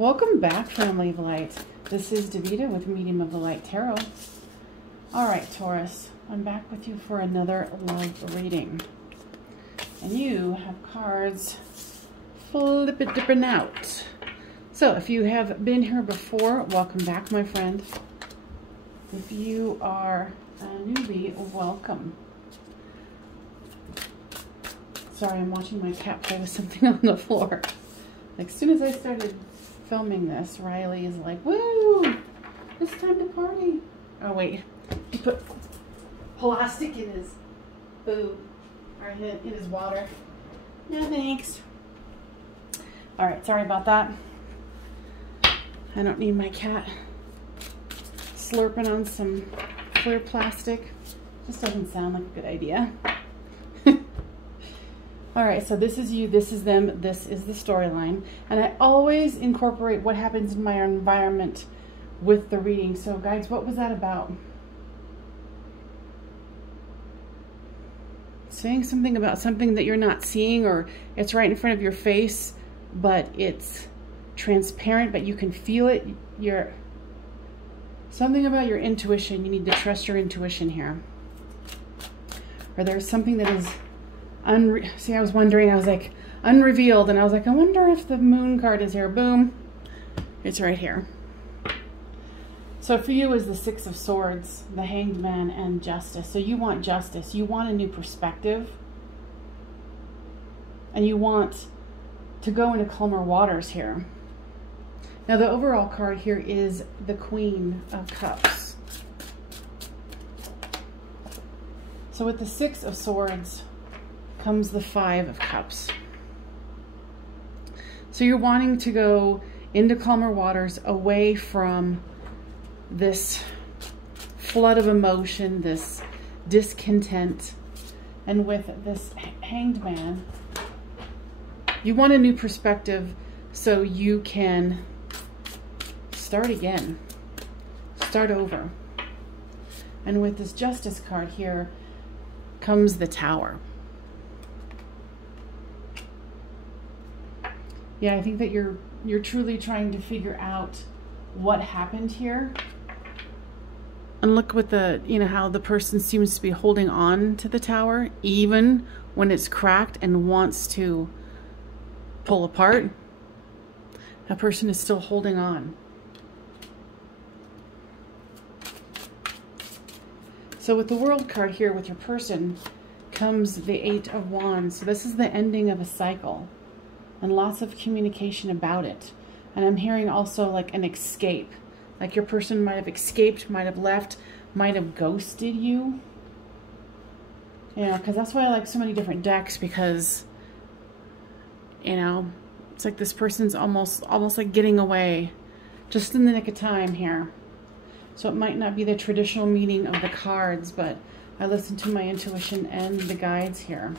Welcome back, family of light. This is Davida with Medium of the Light Tarot. All right, Taurus, I'm back with you for another love reading. And you have cards flippin' out. So if you have been here before, welcome back, my friend. If you are a newbie, welcome. Sorry, I'm watching my cat play with something on the floor. Like, as soon as I started filming this, Riley is like, woo, it's time to party. Oh, wait. He put plastic in his food, or in his water. No, thanks. All right, sorry about that. I don't need my cat slurping on some clear plastic. Just doesn't sound like a good idea. All right, so this is you, this is them, this is the storyline. And I always incorporate what happens in my environment with the reading. So guys, what was that about? Saying something about something that you're not seeing, or it's right in front of your face, but it's transparent, but you can feel it. Something about your intuition. You need to trust your intuition here. Or there's something that is see, I was wondering, I was like, unrevealed, and I was like, I wonder if the moon card is here. Boom. It's right here. So for you is the Six of Swords, the Hanged Man, and Justice. So you want justice. You want a new perspective. And you want to go into calmer waters here. Now the overall card here is the Queen of Cups. So with the Six of Swords comes the Five of Cups. So you're wanting to go into calmer waters, away from this flood of emotion, this discontent. And with this Hanged Man, you want a new perspective so you can start again, start over. And with this Justice card here comes the Tower. Yeah, I think that you're truly trying to figure out what happened here. And look what how the person seems to be holding on to the Tower, even when it's cracked and wants to pull apart. That person is still holding on. So with the World card here with your person comes the Eight of Wands. So this is the ending of a cycle. And lots of communication about it. And I'm hearing also like an escape. Like your person might have escaped, might have left, might have ghosted you. You know, because that's why I like so many different decks, because, you know, it's like this person's almost like getting away just in the nick of time here. So it might not be the traditional meaning of the cards, but I listen to my intuition and the guides here.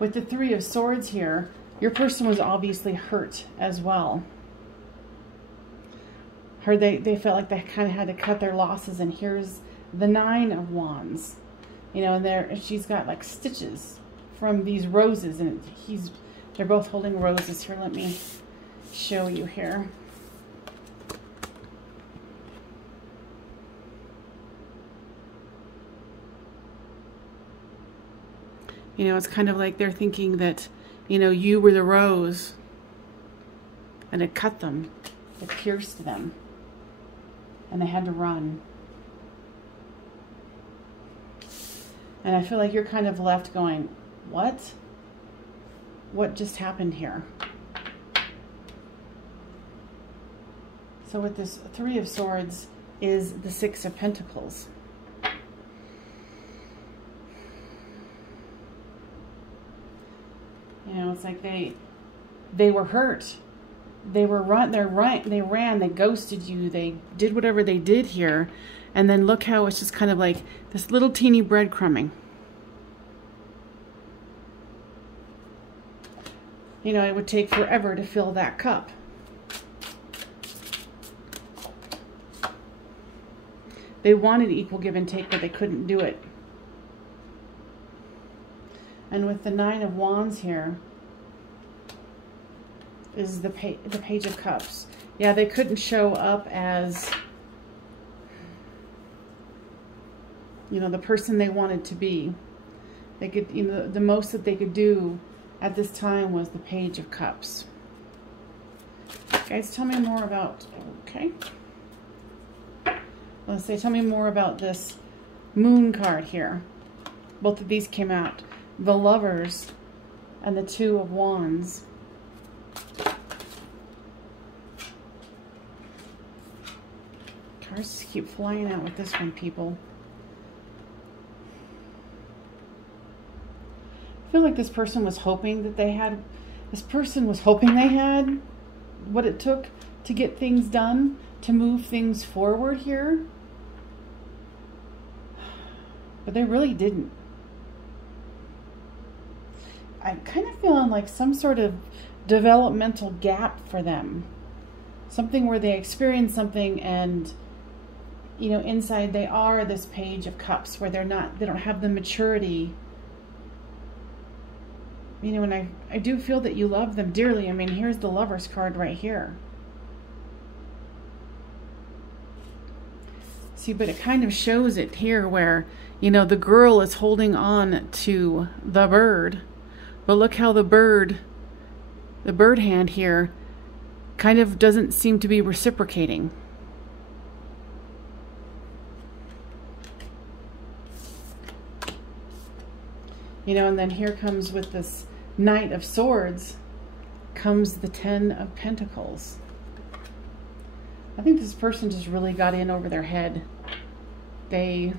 With the Three of Swords here, your person was obviously hurt as well. They felt like they kind of had to cut their losses. And here's the Nine of Wands. You know, and she's got like stitches from these roses, and they're both holding roses here. Let me show you here. You know, it's kind of like they're thinking that, you know, you were the rose, and it cut them, it pierced them, and they had to run. And I feel like you're kind of left going, what? What just happened here? So with this Three of Swords is the Six of Pentacles. You know, it's like they were hurt. They ran, they ghosted you, they did whatever they did here. And then look how it's just kind of like this little teeny breadcrumbing. You know, it would take forever to fill that cup. They wanted equal give and take, but they couldn't do it. And with the Nine of Wands here, is the Page of Cups. Yeah, they couldn't show up as, you know, the person they wanted to be. They could, you know, the most that they could do at this time was the Page of Cups. Guys, tell me more about, okay. Let's say, tell me more about this Moon card here. Both of these came out. The Lovers and the Two of Wands. Cards just keep flying out with this one, people. I feel like this person was hoping that they had, what it took to get things done, to move things forward here. But they really didn't. I'm kind of feeling like some sort of developmental gap for them. Something where they experience something and, you know, inside they are this Page of Cups where they don't have the maturity. You know, and I do feel that you love them dearly. I mean, here's the Lovers card right here. See, but it kind of shows it here where, you know, the girl is holding on to the bird. But look how the bird hand here kind of doesn't seem to be reciprocating. You know, and then here comes with this Knight of Swords, comes the Ten of Pentacles. I think this person just really got in over their head. They,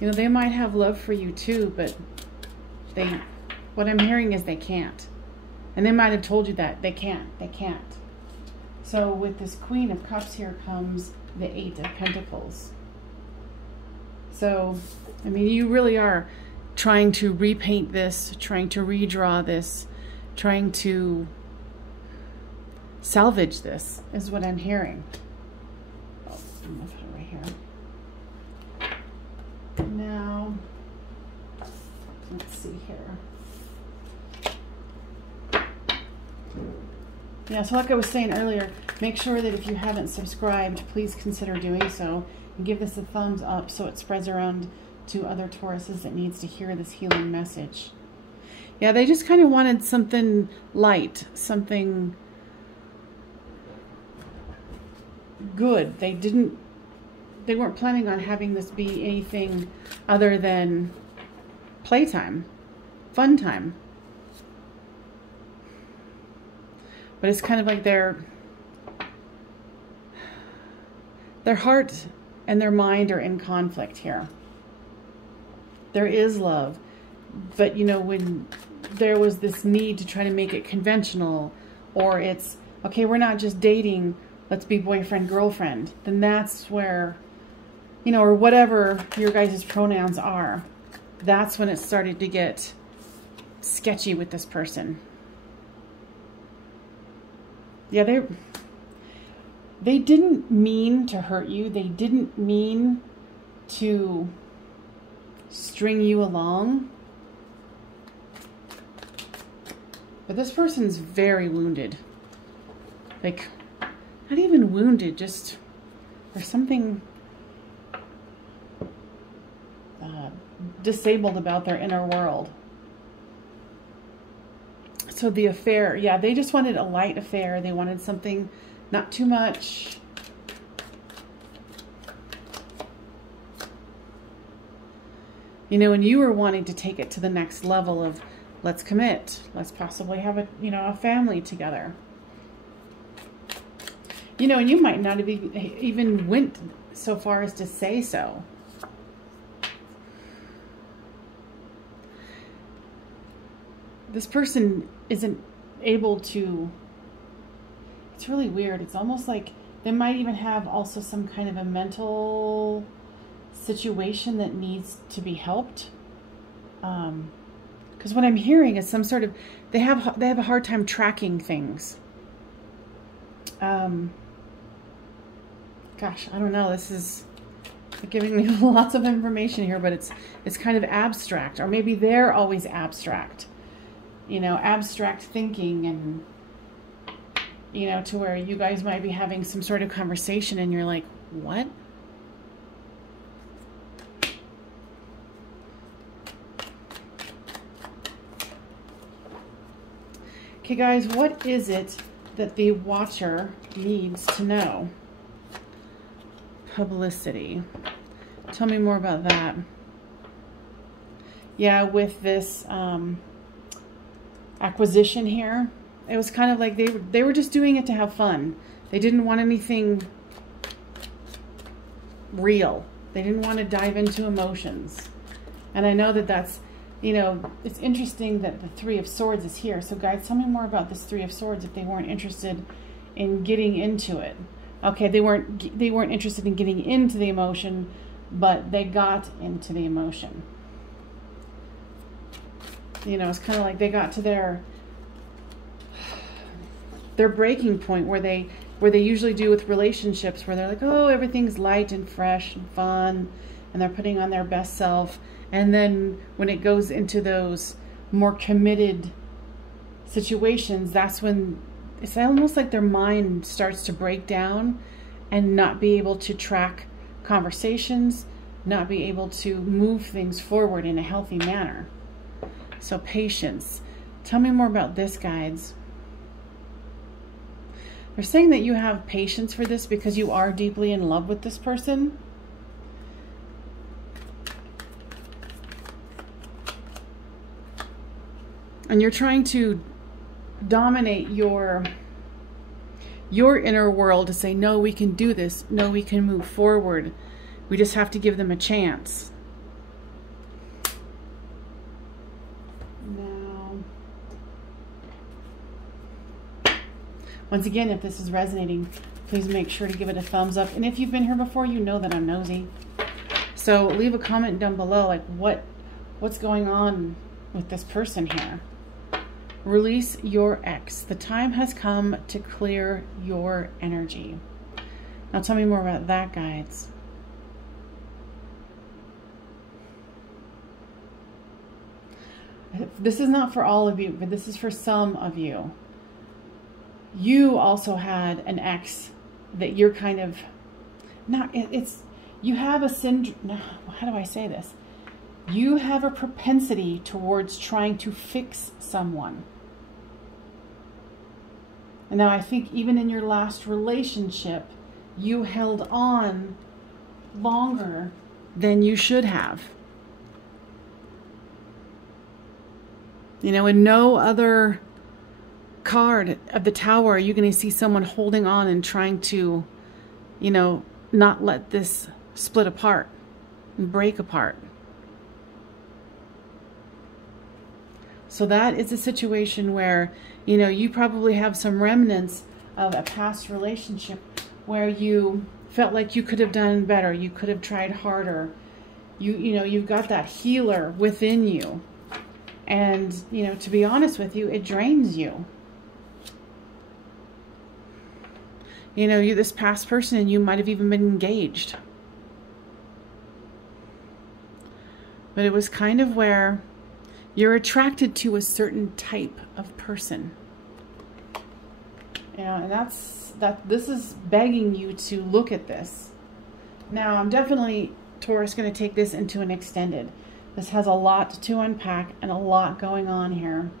you know, they might have love for you too, but what I'm hearing is they can't. And they might have told you that. They can't. So with this Queen of Cups here comes the Eight of Pentacles. So, I mean, you really are trying to repaint this, trying to redraw this, trying to salvage this, is what I'm hearing. Oh, I'm gonna put it right here. Now, let's see here. Yeah, so like I was saying earlier, make sure that if you haven't subscribed, please consider doing so. And give this a thumbs up so it spreads around to other Tauruses that needs to hear this healing message. Yeah, they just kind of wanted something light, something good. They weren't planning on having this be anything other than playtime, fun time. But it's kind of like their heart and their mind are in conflict here. There is love, but you know, when there was this need to try to make it conventional, or it's, okay, we're not just dating, let's be boyfriend, girlfriend, then that's where, you know, or whatever your guys' pronouns are, that's when it started to get sketchy with this person. Yeah, they didn't mean to hurt you. They didn't mean to string you along. But this person's very wounded. Like, not even wounded, just there's something disabled about their inner world. So the affair, yeah, they just wanted a light affair. They wanted something not too much. You know, and you were wanting to take it to the next level of, let's commit. Let's possibly have a, you know, a family together. You know, and you might not have even went so far as to say so. This person isn't able to, it's really weird. It's almost like they might even have also some kind of a mental situation that needs to be helped. Because what I'm hearing is some sort of, they have a hard time tracking things. Gosh, I don't know. This is giving me lots of information here, but it's kind of abstract, or maybe they're always abstract. you know, abstract thinking, and, you know, to where you guys might be having some sort of conversation and you're like, what? Okay, guys, what is it that the watcher needs to know? Publicity. Tell me more about that. Yeah, with this acquisition here, it was kind of like they were just doing it to have fun. They didn't want anything real. They didn't want to dive into emotions. And I know that that's, you know, it's interesting that the Three of Swords is here. So guys, tell me more about this Three of Swords if they weren't interested in getting into it. Okay, they weren't interested in getting into the emotion, but they got into the emotion. You know, it's kind of like they got to their breaking point where they usually do with relationships, where they're like, oh, everything's light and fresh and fun, and they're putting on their best self. And then when it goes into those more committed situations, that's when it's almost like their mind starts to break down and not be able to track conversations, not be able to move things forward in a healthy manner. So patience. Tell me more about this, guides. They're saying that you have patience for this because you are deeply in love with this person. And you're trying to dominate your inner world to say, no, we can do this. No, we can move forward. We just have to give them a chance. Now, once again, if this is resonating, please make sure to give it a thumbs up. And if you've been here before, you know that I'm nosy. So leave a comment down below, like what's going on with this person here. Release your ex. The time has come to clear your energy. Now tell me more about that, guides. This is not for all of you, but this is for some of you. You also had an ex that you're kind of, you have a syndrome, how do I say this? You have a propensity towards trying to fix someone. And now I think even in your last relationship, you held on longer than you should have. You know, in no other card of the Tower are you going to see someone holding on and trying to, you know, not let this split apart and break apart. So that is a situation where, you know, you probably have some remnants of a past relationship where you felt like you could have done better. You could have tried harder. You know, you've got that healer within you. And, you know, to be honest with you, it drains you. You know, you're this past person and you might have even been engaged. But it was kind of where you're attracted to a certain type of person. You know, and this is begging you to look at this. Now, I'm definitely, Taurus, going to take this into an extended. This has a lot to unpack and a lot going on here.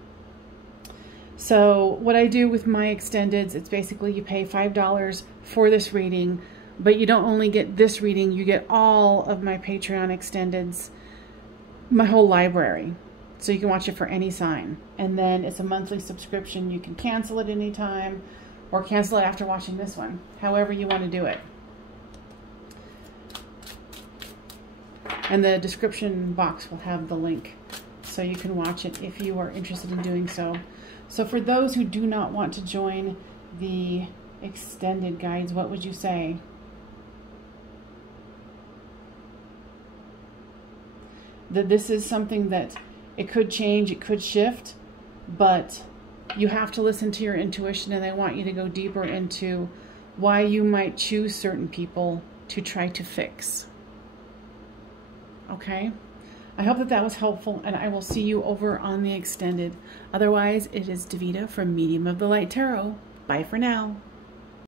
So what I do with my extendeds, it's basically you pay $5 for this reading, but you don't only get this reading, you get all of my Patreon extendeds, my whole library. So you can watch it for any sign. And then it's a monthly subscription. You can cancel it anytime or cancel it after watching this one, however you want to do it. And the description box will have the link so you can watch it if you are interested in doing so. So for those who do not want to join the extended guides, what would you say? That this is something that it could change, it could shift, but you have to listen to your intuition, and I want you to go deeper into why you might choose certain people to try to fix. Okay? I hope that that was helpful, and I will see you over on the extended. Otherwise, it is Davida from Medium of the Light Tarot. Bye for now.